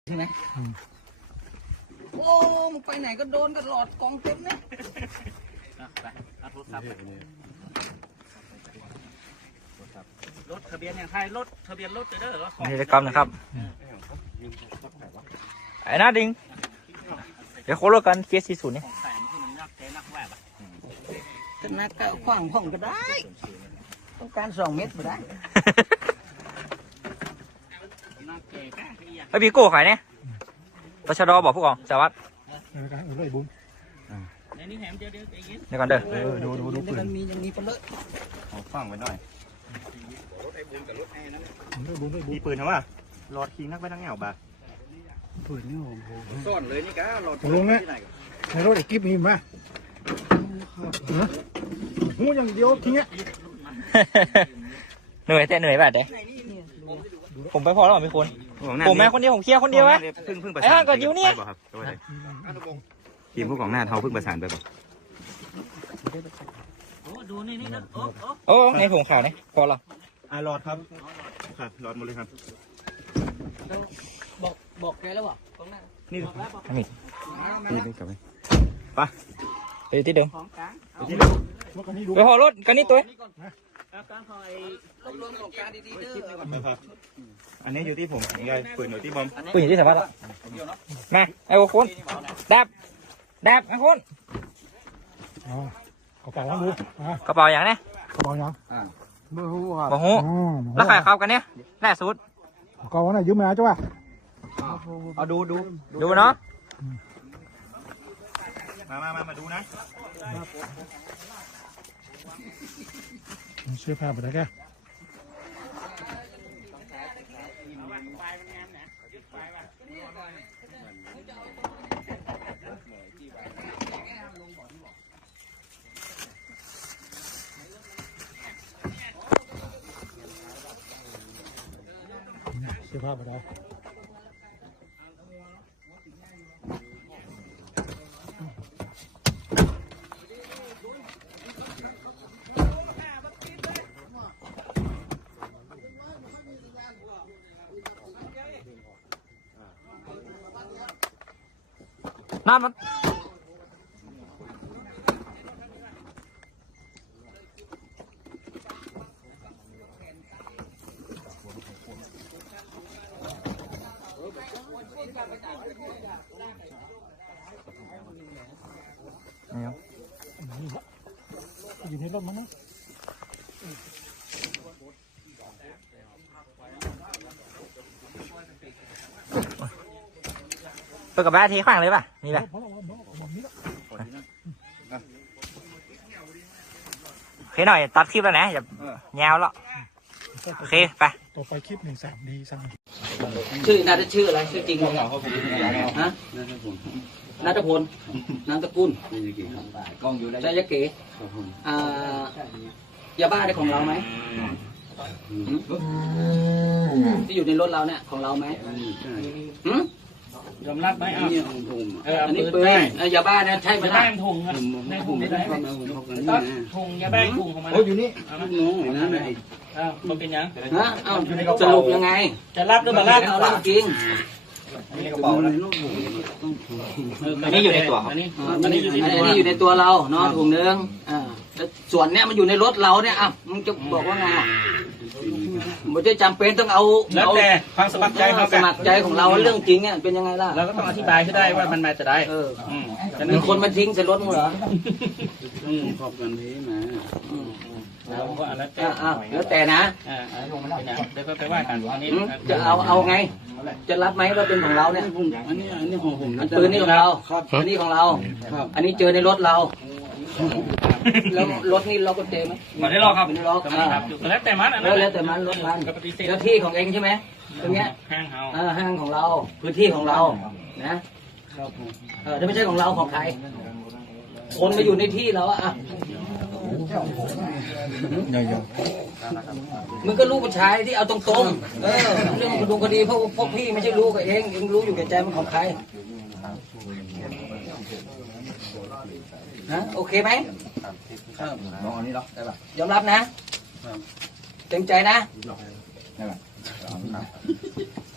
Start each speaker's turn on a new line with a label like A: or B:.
A: ใช่ไหมโอ้มึงไปไหนก็โดนกันหลอดกองเต็มเนี่ยรถทะเบียนอย่างไทยรถทะเบียนรถเด้อ
B: กิจกรรมนะครับไอ้หน้าดิงเดี๋ยวโคโลกันเกียร์40นี่
A: ก็นักขว้างห้องก็ได้ต้องการ2 เมตรก็ได้
B: ไอ้บีโก้ขายเนี่ยตชดบอกผู้กองสวัสดิ์เดี๋ยวก่อนเด้อ
A: ดูปืนยังมีปืนเลย
C: ฟังไว้หน่อยมีปืนเหรอวะหลอดคิงนักไปทั้งแง่บ่า
A: ปืนนี่โอ้โห
C: ซ่อนเลยนี่กะหลอด
D: ลงนะในรถไอ้กิ๊บมีมั้ยหูอย่างเดียวทิ้งอ่ะ
B: เหนื่อยแต่เหนื่อยแบบไหนผมไปพอแล้วไม่คนผมแม่คนเดียวผมเคลียร์คนเดียวไหมไอ้ห่างก่อนอยู่นี่
C: ทีมผู้กองหน้าเท้าเพิ่งประสานไปบ่
A: ดูนี่นะ
B: โอ้ในผมขาวนี่พอหรอ
C: หลอดครับหลอดหมดเลยครับ
A: บอกแกแล้ววะตรงนั้น
C: นี่นี่กลับไปไป
B: ไปที่เดิมไปพอรถกันนี่ตัว
C: อันนี้อยู่ที่ผมไงปืนอยู่ที่บอม
B: ปืนอยู่ที่สารพัดมาไอ้โคนดับไอ้คน
D: กระเป๋าดู
B: กระเป๋าอย่างนี้
D: กระเป๋ายัง
B: บ่ฮู้แล้วใครเข้ากันเนี่ยแน่สุด
D: กระเป๋าน่ะยืมมาจ้ะวะ
C: เอาดู
B: เนาะ
C: มาดูนะ
D: เสื้อผ้าหมดแล้วแกเสื้อผ้าหมดแล้ว
B: น้ำมัน
D: อยู่ในรถมั้งนะ
B: เปิดกับแบทีข้างเลยป่ะนี่ป่ะโอเคหน่อยตัดคลิปแล้วนะอย่าแงวแล้วโอเคไป
D: ต่อไปคลิป1 3ดีสั่ง
A: ชื่อน่าจะชื่ออะไรชื่อจริงของเราฮะนัทพลนามสกุลใจยะเก๋ยาบ้าได้ของเราไหมที่อยู่ในรถเราเนี่ยของเราไหม
B: ยอมรับไหม
A: อันนี้ปืนยาบ้าเนี่ยใช่ไหมล่ะ
B: ถุงในถุงได้ไหมถุงยาบ้าถุงของมัน
D: อยู่นี่
C: น้องนะ
B: มันเป็นยัง
A: ฮะสรุปยังไง
B: จะรับหรือไม่รับ
A: เอาเรื่องจริง
B: อันนี้อยู่ในตัวครับอันนี้
A: อยู่ในตัวเราเนาะถุงนึงส่วนเนี้ยมันอยู่ในรถเราเนี่ยมึงจะบอกว่าไงมันจะจำเป็นต้องเอา
B: แล้วแต่ความสมัครใจ
A: ของเราเรื่องจริงเนี่ยเป็นยังไงล่ะ
B: เราก็ต้องอธิบายให้ได้ว่ามันมาจะได้
A: มีคนมาทิ้งใส่รถมึงเหรอ
C: ขอบกันนี้นะ
A: แล้วแต่นะ
B: เดี๋ยวก็ไปว่ากันอันนี้
A: จะเอาไงจะรับไหมว่าเป็นของเราเนี่ย
C: อันนี้ของผม
A: ปืนนี่ของเราอันนี้ของเราอันนี้เจอในรถเราแล้วรถนี่เราก็เจอไหม
B: ไม่ได้รอครับ
A: ไม่ได้รอ
B: แล้วแต่มัน
A: แล้วแต่มันรถมันเจ้าที่ของเองใช่ไหมตรงเนี้ยห้างของเราพื้นที่ของเรานะถ้าไม่ใช่ของเราของใครคนมาอยู่ในที่เรามึงก็รู้ผู้ชายที่เอาตรงๆเรื่องกระดูกคดีพวกพี่ไม่ใช่รู้กับเองรู้อยู่แก่ใจมันของใครนะโอเคไหม
C: น้องอันนี้เนาะได้ป่ะ
A: ยอมรับนะเต็มใจนะ
C: ได้ป่ะ